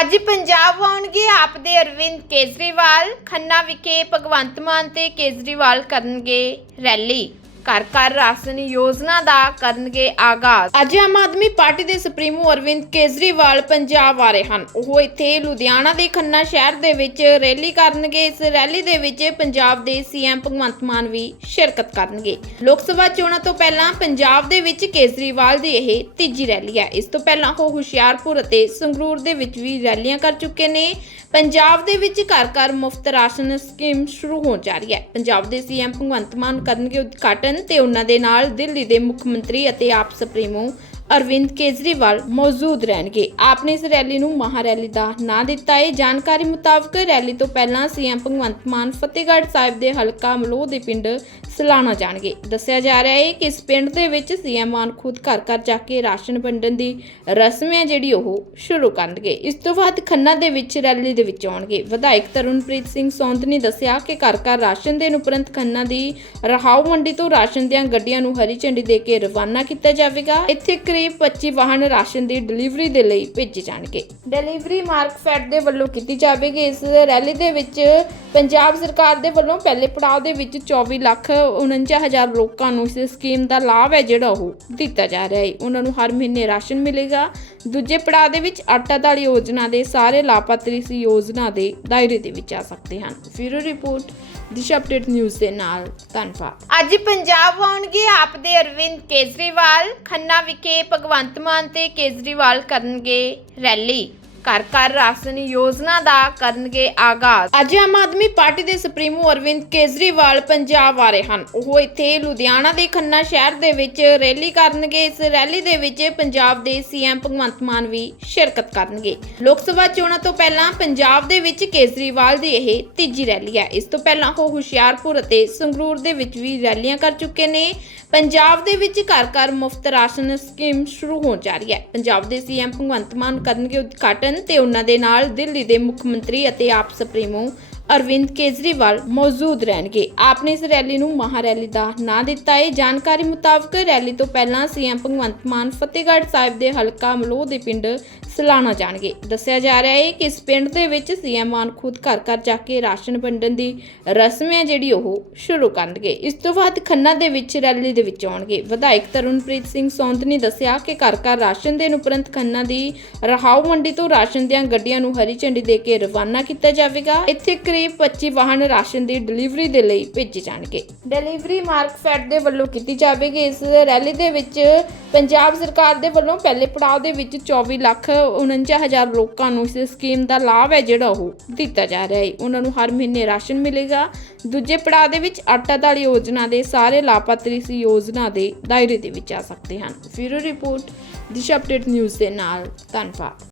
ਅੱਜ ਪੰਜਾਬ ਆਉਣਗੇ ਆਪ ਦੇ ਅਰਵਿੰਦ ਕੇਜਰੀਵਾਲ, ਖੰਨਾ ਵਿਖੇ ਭਗਵੰਤ ਮਾਨ ਤੇ ਕੇਜਰੀਵਾਲ ਕਰਨਗੇ ਰੈਲੀ। ਘਰ ਘਰ ਰਾਸ਼ਨ ਯੋਜਨਾ ਦਾ ਕਰਨਗੇ ਆਗਾਜ਼। ਅੱਜ ਆਮ ਆਦਮੀ ਪਾਰਟੀ ਦੇ ਸੁਪਰੀਮੋ ਅਰਵਿੰਦ ਕੇਜਰੀਵਾਲ ਪੰਜਾਬ ਆ ਰਹੇ ਹਨ। ਉਹ ਇੱਥੇ ਲੁਧਿਆਣਾ ਦੇ ਖੰਨਾ ਸ਼ਹਿਰ ਦੇ ਵਿੱਚ ਰੈਲੀ ਕਰਨਗੇ। ਇਸ ਰੈਲੀ ਦੇ ਵਿੱਚ ਪੰਜਾਬ ਦੇ ਸੀਐਮ ਭਗਵੰਤ ਮਾਨ ਵੀ ਸ਼ਿਰਕਤ ਕਰਨਗੇ। ਲੋਕ ਸਭਾ ਚੋਣਾਂ ਤੋਂ ਪਹਿਲਾਂ ਪੰਜਾਬ ਦੇ ਵਿੱਚ ਕੇਜਰੀਵਾਲ ਦੀ ਇਹ ਤੀਜੀ ਰੈਲੀ ਹੈ। ਇਸ ਤੋਂ ਪਹਿਲਾਂ ਉਹ ਹੁਸ਼ਿਆਰਪੁਰ ਅਤੇ ਸੰਗਰੂਰ ਦੇ ਵਿੱਚ ਵੀ ਰੈਲੀਆਂ ਕਰ ਚੁੱਕੇ ਨੇ। ਪੰਜਾਬ ਦੇ ਵਿੱਚ ਘਰ ਘਰ ਮੁਫਤ ਰਾਸ਼ਨ ਸਕੀਮ ਸ਼ੁਰੂ ਹੋਣ ਜਾ ਰਹੀ ਹੈ। ਪੰਜਾਬ ਦੇ ਸੀਐਮ ਭਗਵੰਤ ਮਾਨ ਕਰਨਗੇ ਉਦਘਾਟਨ। ਤੇ ਉਹਨਾਂ ਦੇ ਨਾਲ ਦਿੱਲੀ ਦੇ ਮੁੱਖ ਮੰਤਰੀ ਅਤੇ ਆਪ ਸੁਪਰੀਮੋ ਅਰਵਿੰਦ ਕੇਜਰੀਵਾਲ ਮੌਜੂਦ ਰਹਿਣਗੇ। ਆਪ ਨੇ ਇਸ ਰੈਲੀ ਨੂੰ ਮਹਾ ਰੈਲੀ ਦਾ ਨਾਂ ਦਿੱਤਾ ਹੈ। ਜਾਣਕਾਰੀ ਮੁਤਾਬਕ ਰੈਲੀ ਤੋਂ ਪਹਿਲਾਂ ਸੀਐਮ ਭਗਵੰਤ ਮਾਨ ਫਤਿਹਗੜ੍ਹ ਸਾਹਿਬ ਦੇ ਹਲਕਾ ਮਲੋਹ ਦੇ ਪਿੰਡ ਸਲਾਣਾ ਜਾਣਗੇ। ਦੱਸਿਆ ਜਾ ਰਿਹਾ ਹੈ ਕਿ ਇਸ ਪਿੰਡ ਦੇ ਵਿੱਚ ਸੀਐਮ ਮਾਨ ਖੁਦ ਘਰ ਘਰ ਜਾ ਕੇ ਰਾਸ਼ਨ ਵੰਡਣ ਦੀ ਰਸਮ ਹੈ ਜਿਹੜੀ ਉਹ ਸ਼ੁਰੂ ਕਰਨਗੇ। ਇਸ ਤੋਂ ਬਾਅਦ ਖੰਨਾ ਦੇ ਵਿੱਚ ਰੈਲੀ ਦੇ ਵਿੱਚ ਆਉਣਗੇ। ਵਿਧਾਇਕ ਤਰੁਣਪ੍ਰੀਤ ਸਿੰਘ ਸੌਂਦ ਨੇ ਦੱਸਿਆ ਕਿ ਘਰ ਘਰ ਰਾਸ਼ਨ ਦੇਣ ਉਪਰੰਤ ਖੰਨਾ ਦੀ ਰਹਾਉ ਮੰਡੀ ਤੋਂ ਰਾਸ਼ਨ ਦੀਆਂ ਗੱਡੀਆਂ ਨੂੰ ਹਰੀ ਝੰਡੀ ਦੇ ਕੇ ਰਵਾਨਾ ਕੀਤਾ ਜਾਵੇਗਾ। ਇੱਥੇ ਕਰੀਬ 25 ਵਾਹਨ ਰਾਸ਼ਨ ਦੀ ਡਿਲੀਵਰੀ ਦੇ ਲਈ ਭੇਜੇ ਜਾਣਗੇ। ਡਿਲੀਵਰੀ ਮਾਰਕਫੈਟ ਦੇ ਵੱਲੋਂ ਕੀਤੀ ਜਾਵੇਗੀ। ਇਸ ਰੈਲੀ ਦੇ ਵਿੱਚ ਪੰਜਾਬ ਸਰਕਾਰ ਦੇ ਵੱਲੋਂ ਪਹਿਲੇ ਪੜਾਅ ਦੇ ਵਿੱਚ 24 ਲੱਖ 49000 ਲੋਕਾਂ ਨੂੰ ਇਸ ਸਕੀਮ ਦਾ ਲਾਭ ਹੈ ਜਿਹੜਾ ਉਹ ਦਿੱਤਾ ਜਾ ਰਿਹਾ ਹੈ। ਉਹਨਾਂ ਨੂੰ ਹਰ ਮਹੀਨੇ ਰਾਸ਼ਨ ਮਿਲੇਗਾ। ਦੂਜੇ ਪੜਾਅ ਦੇ ਵਿੱਚ ਆਟਾ ਦਾਲ ਯੋਜਨਾ ਦੇ ਸਾਰੇ ਲਾਭਪਾਤਰੀ ਇਸ ਯੋਜਨਾ ਦੇ ਦਾਇਰੇ ਦੇ ਵਿੱਚ ਆ ਸਕਦੇ ਹਨ। ਫਿਰੋ ਰਿਪੋਰਟ। ਦਿਸ਼ਾ ਅਪਡੇਟ ਨਿਊਜ਼ ਦੇ ਨਾਲ ਧੰਨਵਾਦ। ਅੱਜ ਪੰਜਾਬ ਆਉਣਗੇ ਆਪ ਦੇ ਅਰਵਿੰਦ ਕੇਜਰੀਵਾਲ, ਖੰਨਾ ਵਿਖੇ ਭਗਵੰਤ ਮਾਨ ਤੇ ਕੇਜਰੀਵਾਲ ਕਰਨਗੇ ਰੈਲੀ। ਘਰ ਘਰ ਰਾਸ਼ਨ ਯੋਜਨਾ ਦਾ ਕਰਨਗੇ ਆਗਾਜ਼। ਅੱਜ ਆਮ ਆਦਮੀ ਪਾਰਟੀ ਦੇ ਸੁਪਰੀਮੋ ਅਰਵਿੰਦ ਕੇਜਰੀਵਾਲ ਪੰਜਾਬ ਆ ਰਹੇ ਹਨ। ਉਹ ਇੱਥੇ ਲੁਧਿਆਣਾ ਦੇ ਖੰਨਾ ਸ਼ਹਿਰ ਦੇ ਵਿੱਚ ਰੈਲੀ ਕਰਨਗੇ। ਇਸ ਰੈਲੀ ਦੇ ਵਿੱਚ ਪੰਜਾਬ ਦੇ ਸੀਐਮ ਭਗਵੰਤ ਮਾਨ ਵੀ ਸ਼ਿਰਕਤ ਕਰਨਗੇ। ਲੋਕ ਸਭਾ ਚੋਣਾਂ ਤੋਂ ਪਹਿਲਾਂ ਪੰਜਾਬ ਦੇ ਵਿੱਚ ਕੇਜਰੀਵਾਲ ਦੀ ਇਹ ਤੀਜੀ ਰੈਲੀ ਹੈ। ਇਸ ਤੋਂ ਪਹਿਲਾਂ ਉਹ ਹੁਸ਼ਿਆਰਪੁਰ ਅਤੇ ਸੰਗਰੂਰ ਦੇ ਵਿੱਚ ਵੀ ਰੈਲੀਆਂ ਕਰ ਚੁੱਕੇ ਨੇ। ਪੰਜਾਬ ਦੇ ਵਿੱਚ ਘਰ ਘਰ ਮੁਫਤ ਰਾਸ਼ਨ ਸਕੀਮ ਸ਼ੁਰੂ ਹੋਣ ਜਾ ਰਹੀ ਹੈ। ਪੰਜਾਬ ਦੇ ਸੀਐਮ ਭਗਵੰਤ ਮਾਨ ਕਰਨਗੇ ਉਦਘਾਟਨ। ਤੇ ਉਹਨਾਂ ਦੇ ਨਾਲ ਦਿੱਲੀ ਦੇ ਮੁੱਖ ਮੰਤਰੀ ਅਤੇ ਆਪ ਸੁਪਰੀਮੋ ਅਰਵਿੰਦ ਕੇਜਰੀਵਾਲ ਮੌਜੂਦ ਰਹਿਣਗੇ। ਆਪ ਨੇ ਇਸ ਰੈਲੀ ਨੂੰ ਮਹਾ ਰੈਲੀ ਦਾ ਨਾਂ ਦਿੱਤਾ ਹੈ। ਜਾਣਕਾਰੀ ਮੁਤਾਬਕ ਰੈਲੀ ਤੋਂ ਪਹਿਲਾਂ ਸੀਐਮ ਭਗਵੰਤ ਮਾਨ ਫਤਿਹਗੜ੍ਹ ਸਾਹਿਬ ਦੇ ਹਲਕਾ ਮਲੋਹ ਦੇ ਪਿੰਡ ਸਲਾਣਾ ਜਾਣਗੇ। ਦੱਸਿਆ ਜਾ ਰਿਹਾ ਹੈ ਕਿ ਇਸ ਪਿੰਡ ਦੇ ਵਿੱਚ ਸੀਐਮ ਮਾਨ ਖੁਦ ਘਰ ਘਰ ਜਾ ਕੇ ਰਾਸ਼ਨ ਵੰਡਣ ਦੀ ਰਸਮ ਹੈ ਜਿਹੜੀ ਉਹ ਸ਼ੁਰੂ ਕਰਨਗੇ। ਇਸ ਤੋਂ ਬਾਅਦ ਖੰਨਾ ਦੇ ਵਿੱਚ ਰੈਲੀ ਦੇ ਵਿੱਚ ਆਉਣਗੇ। ਵਿਧਾਇਕ ਤਰੁਣਪ੍ਰੀਤ ਸਿੰਘ ਸੌਂਦ ਨੇ ਦੱਸਿਆ ਕਿ ਘਰ ਘਰ ਰਾਸ਼ਨ ਦੇਣ ਉਪਰੰਤ ਖੰਨਾ ਦੀ ਰਹਾਉ ਮੰਡੀ ਤੋਂ ਰਾਸ਼ਨ ਦੀਆਂ ਗੱਡੀਆਂ ਨੂੰ ਹਰੀ ਝੰਡੀ ਦੇ ਕੇ ਰਵਾਨਾ ਕੀਤਾ ਜਾਵੇਗਾ। ਇੱਥੇ ਕਰੀਬ 25 ਵਾਹਨ ਰਾਸ਼ਨ ਦੀ ਡਿਲੀਵਰੀ ਦੇ ਲਈ ਭੇਜੇ ਜਾਣਗੇ। ਡਿਲੀਵਰੀ ਮਾਰਕਫੈਟ ਦੇ ਵੱਲੋਂ ਕੀਤੀ ਜਾਵੇਗੀ। ਇਸ ਰੈਲੀ ਦੇ ਵਿੱਚ ਪੰਜਾਬ ਸਰਕਾਰ ਦੇ ਵੱਲੋਂ ਪਹਿਲੇ ਪੜਾਅ ਦੇ ਵਿੱਚ 24 ਲੱਖ 49000 ਲੋਕਾਂ ਨੂੰ ਇਸ ਸਕੀਮ ਦਾ ਲਾਭ ਹੈ ਜਿਹੜਾ ਉਹ ਦਿੱਤਾ ਜਾ ਰਿਹਾ ਹੈ। ਉਹਨਾਂ ਨੂੰ ਹਰ ਮਹੀਨੇ ਰਾਸ਼ਨ ਮਿਲੇਗਾ। ਦੂਜੇ ਪੜਾਅ ਦੇ ਵਿੱਚ ਆਟਾ ਦਾਲ ਯੋਜਨਾ ਦੇ ਸਾਰੇ ਲਾਭਪਾਤਰੀ ਇਸ ਯੋਜਨਾ ਦੇ ਦਾਇਰੇ ਦੇ ਵਿੱਚ ਆ ਸਕਦੇ ਹਨ। ਫਿਰੋ ਰਿਪੋਰਟ, ਦਿਸ਼ਾ ਅਪਡੇਟ ਨਿਊਜ਼ ਦੇ ਨਾਲ। ਧੰਨਵਾਦ।